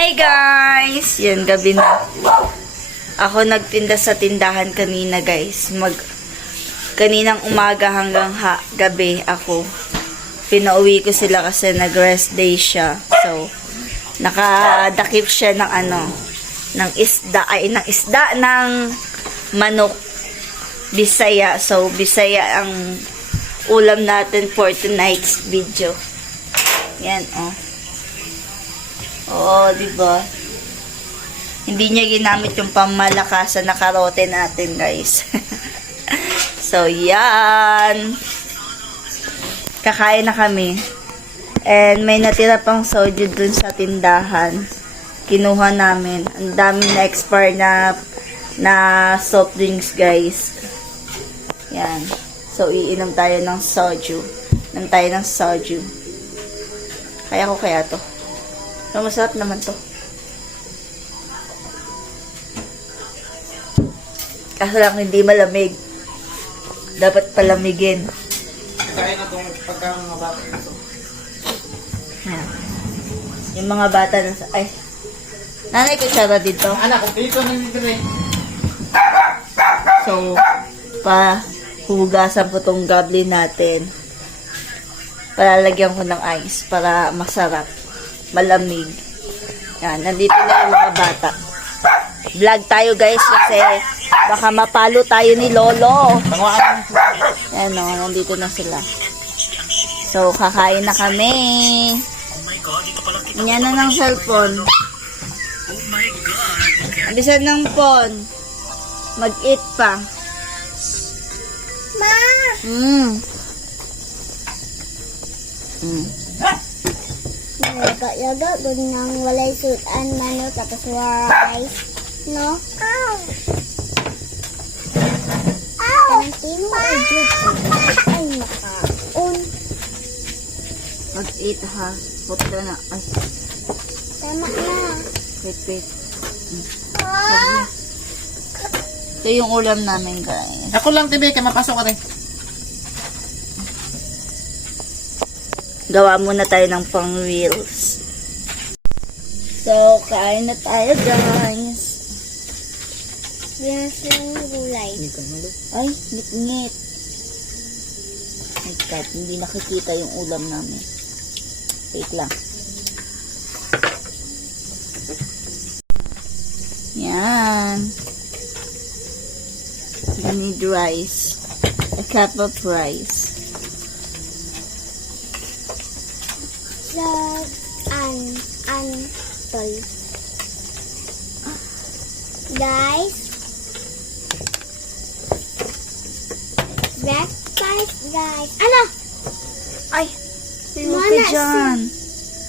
Hi guys! Yan, gabi na. Ako nagtinda sa tindahan kanina guys. Kaninang umaga hanggang gabi ako. Pinauwi ko sila kasi nag-rest day siya. So, nakadakip siya ng ng isda, ng manok. Bisaya. So, Bisaya ang ulam natin for tonight's video. Yan, oh. Oo, diba? Hindi niya ginamit yung pamalakasan na karote natin, guys. So, yan. Kakain na kami. And may natira pang soju dun sa tindahan. Kinuha namin. Ang daming na-expire na soft drinks, guys. Yan. So, iinom tayo ng soju. Inom tayo ng soju. Kaya ko kaya to. So, masarap naman to. Kaso lang hindi malamig. Dapat palamigin. Kaya na itong pagka mga bata ito. Yan. Yung mga bata na sa... Ay. Nanay ko siya dito. Anak, dito na dito rin. So, hugasan po tong goblin natin. Palalagyan ko ng ice para masarap. Malamig. Yan, nandito na yung mga bata. Vlog tayo guys kasi baka mapalo tayo ni Lolo. Yan o, nandito na sila. So, kakain na kami. Yan na ng cellphone. Abisan ng phone. Mag-eat pa. Ma! Yaga, doon nang walay sudan, manok, tapos rice, no? Ow! Ow! Tino, ay, makaon. Mag-eat ha. Puto na. Ay, Tama na. wait. Ito yung ulam namin guys. Ako lang, Tibe, kaya mapasok ka rin. Gawa muna tayo ng pang reels. So, kain na tayo guys. Binas lang yung gulay. Ay, ngit-ngit. My God, hindi nakikita yung ulam namin. Wait lang. Yan. You need rice. A cup of rice. Tol. Guys. Breakfast, guys. Ano? Ay, sino ka Mana dyan?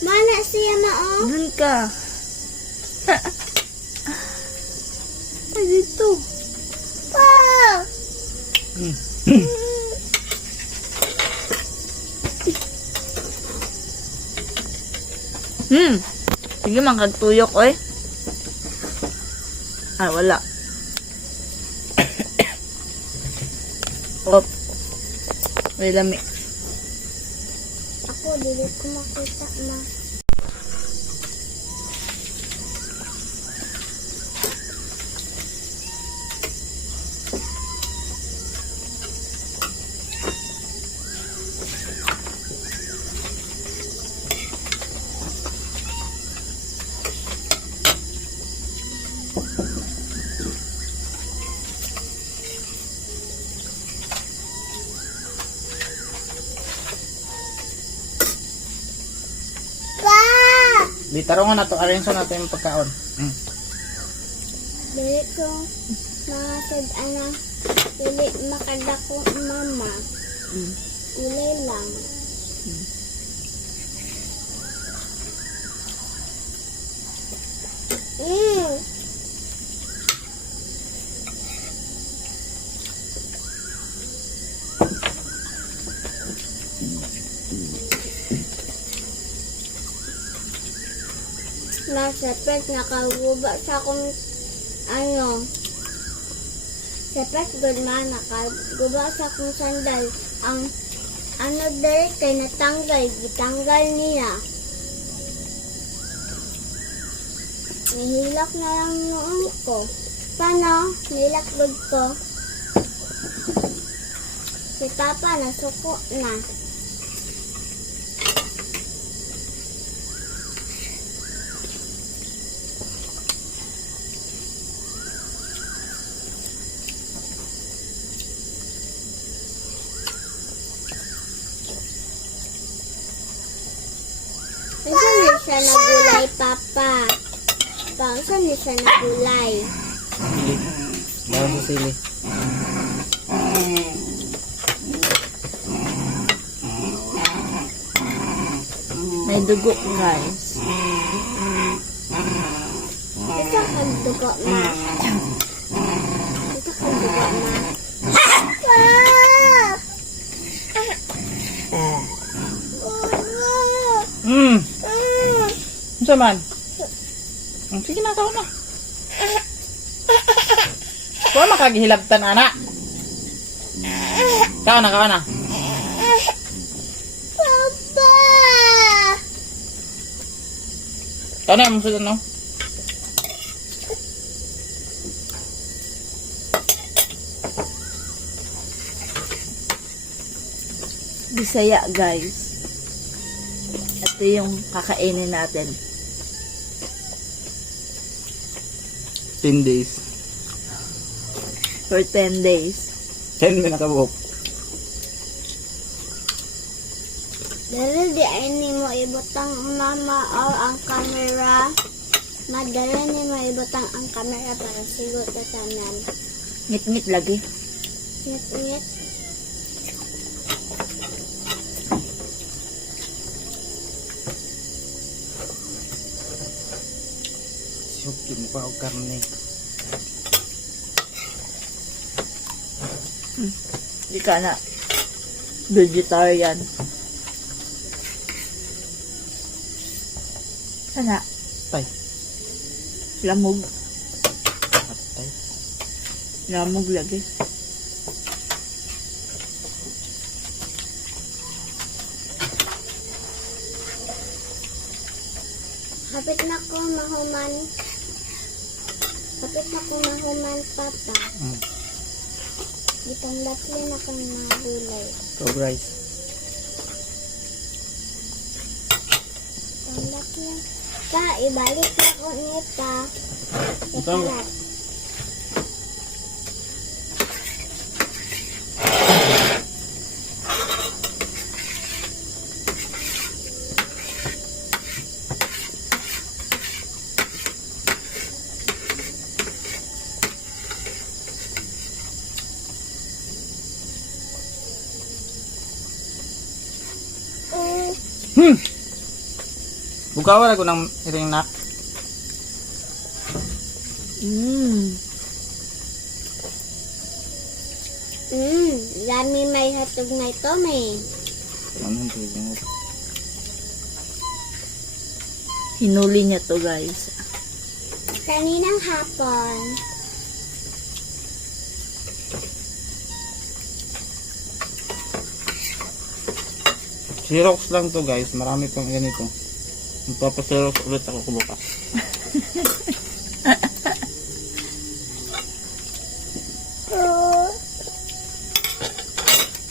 Mana siya mao? Dun ka. Ay, dito. Wow! Sige, mangkagtuyok, oy. Ah, wala. Op. May lami. Ako, dili ko makita, ma. Di tarungan na to, arrange natin yung pagkaon. Dili ko makasad, dili makadako, mama. Ulay lang. Nasa pet, nakaguba sa akong sa pet good man, nakaguba sa akong sandal. Ang dali kay natanggal, gitanggal niya. Nihilak na lang noon ko. Paano? Nilak good ko. Si Papa nasuko na. Saan ni siya nagulay, Papa? Saan ni siya nagulay? Sili. Bawang sa sili. May dugo, guys. Ito kang dugo, Ma. Ito kang dugo, Ma. Ano man? Sige na, kao na. Kuha makagihilabtan, anak. Kao na, kao na. Papa! Kao na, musudan, no? Bisaya, guys. Ito yung kakainin natin. 10 days. For 10 days. 10 may nakabuhok. Dahil di ay ni mo ibutang mama o ang camera. Madala ni mo ibutang ang camera para sigot sa tanan. Ngit-ngit lagi. Ngit-ngit. Suki mo pa o karne. Di ka na vegetarian. Sana, Tay. lamog. Patay. Lamog lagi. Hapit na ko mahuman. Hapit na ko mahuman, Papa. Itanglatli na kang mga gulay. Frog rice. Itanglatli. Pa, ibalik na ko ni Pa. Ikalat. Bukawan ako ng iring nak. Lami may hatog na ito, may. Ano yung Hinuli niya to, guys. Kaninang hapon. Xerox lang to, guys. Marami pang ganito. Magpapa-xerox ulit ako bukas.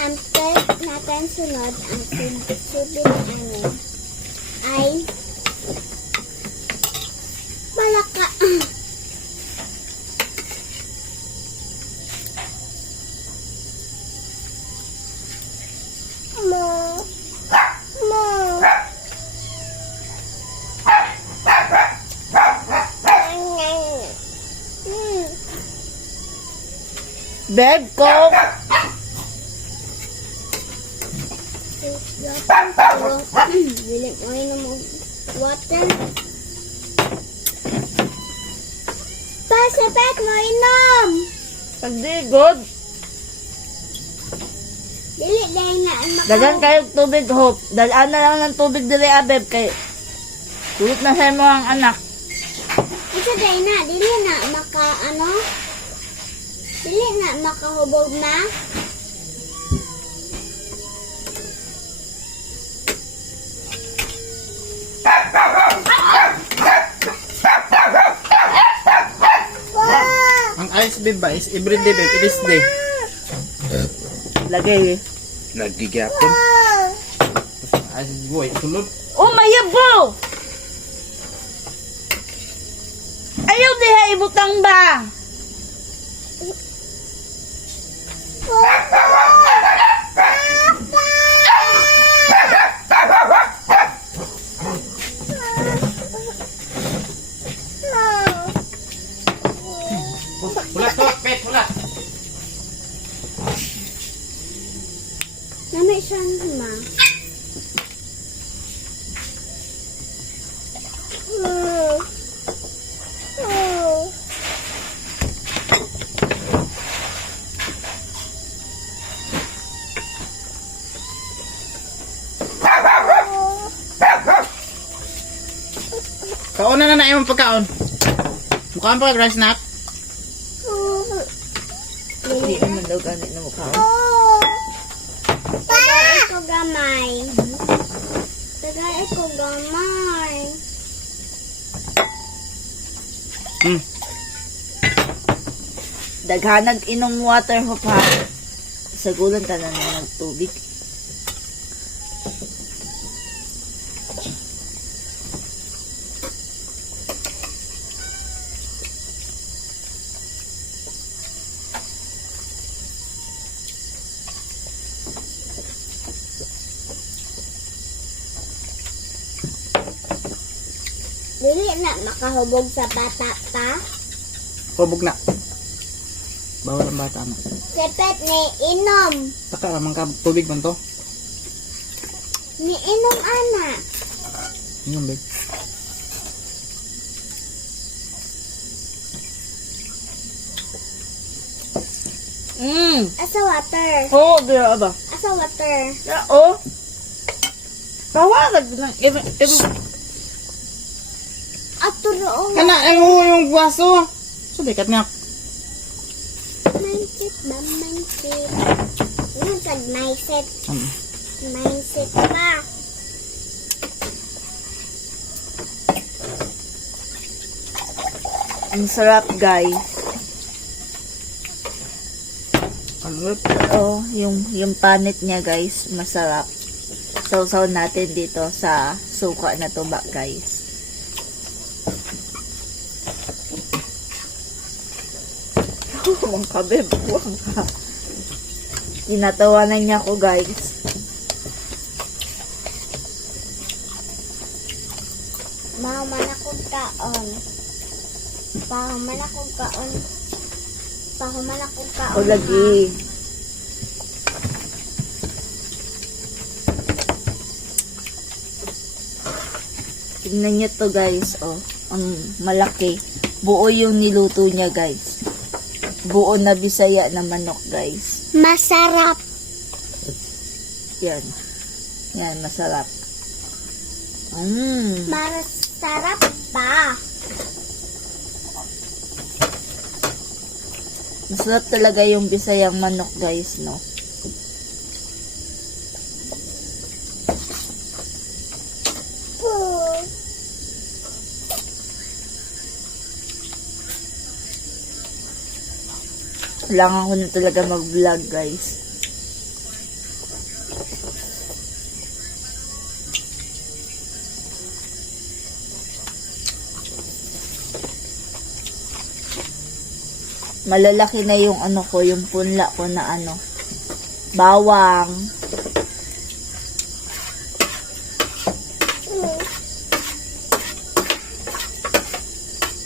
Ang test natin sunod, ang subit namin ay malaka. Mo. Beb, Coke! Dili mo inom mo water. Pasipet mo inom. Pagdi, good. Dili dahil na ang Dagan kayo tubig, Hope. Dalaan na lang ng tubig dili, Beb. Kay tulot na sa mo ang anak. Ito dahil na, dili na dili na makahubog na. babe ba? Is everyday babe. It is day. Lagay. Nagigapon. Ay, boy, sulod. Oh, mayabo! Ayaw diha ibutang ba? Hulat, hulat, pet, hulat. Nami siya ma. Kauna na yung pagkaon. Mukhaan pa rice snack. Hindi naman daw ganit na mukha. Tagay ko gamay. Tagay ko gamay. Daghanag inom water ho pa. Sa gulan ka na nagtubig. Dili na makahubog sa bata pa. Hubog na. Bawal ang bata mo. Sipet ni inom. Taka naman ka tubig man to. Ni inom ana. Yung babe. Asa water. Oh, dira ba? Asa water. Ya, oh. Tawagag na. Ato roong. Kana ay yung baso. So bikat nga. Mindset ba? Mindset. Ano sa mindset? Mindset ba? Ang sarap, guys. Ano? Oh, yung panit niya, guys, masarap. Sausaw natin dito sa suka na to ba, guys. Huwag ka, babe. Huwag ka. Tinatawanan niya ako, guys. Mahuman akong kaon. Pahuman akong kaon. Pahuman akong kaon. O, lagi. Tingnan niyo to, guys. Oh, ang malaki. Buo yung niluto niya, guys. Buo na Bisaya na manok, guys. Masarap. Yan. Yan, masarap. Masarap pa. Masarap talaga yung Bisayang manok, guys, no? Kailangan ko na talaga mag-vlog, guys. Malalaki na yung ano ko, yung punla ko na ano. Bawang.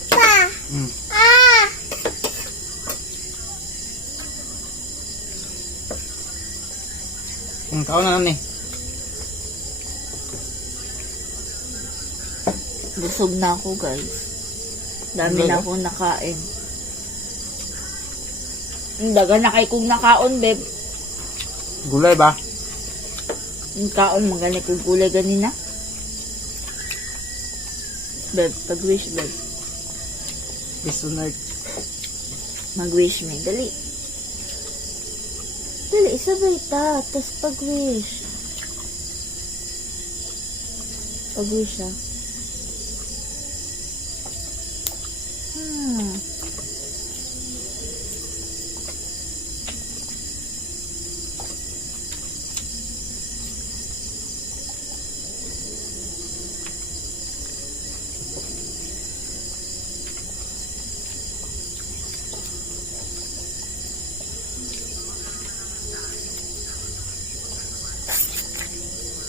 Pa. Ah. Kung kaon na ni. Busog na ako, guys. Dami na akong nakain. Daga na kay kong nakaon, beb. Gulay ba? Yung kaon, magani kong gulay ganina. Beb, pag-wish, beb. Bisunod. Mag-wish me. Dali. Dali, isabay ta. Tapos pag-wish. Pag-wish, ha.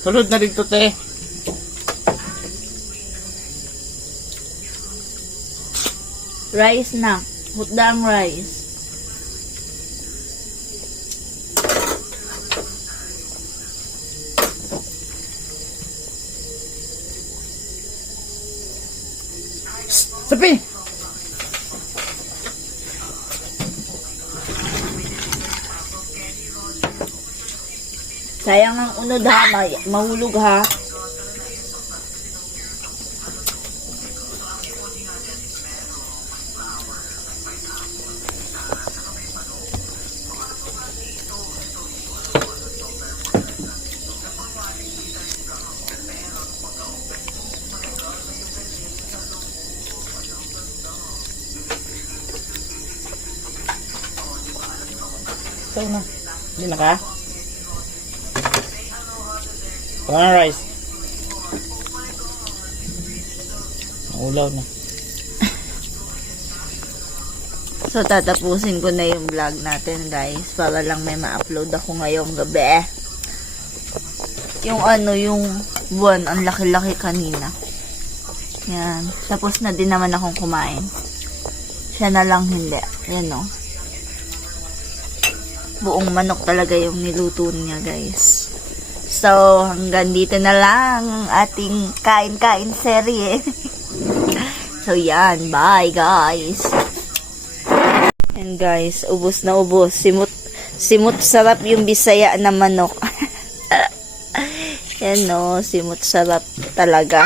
Sulod na dito, te. Rice na. Hutdang rice. Sapi! Sayang ang unod ha. Mahulog ha. Sa'yo na. Hindi na ka? Parang rice. Ulaw na. So, tatapusin ko na yung vlog natin, guys. Para lang may ma-upload ako ngayong gabi. Yung yung buwan, ang laki-laki kanina. Yan. Tapos na din naman akong kumain. Siya na lang hindi. Yan, no. Buong manok talaga yung niluto niya, guys. So, hanggang dito na lang ang ating kain-kain serye. So, yan. Bye, guys. And guys, ubos na ubos. Simut sarap yung Bisaya na manok. Yan, no. Simut sarap talaga.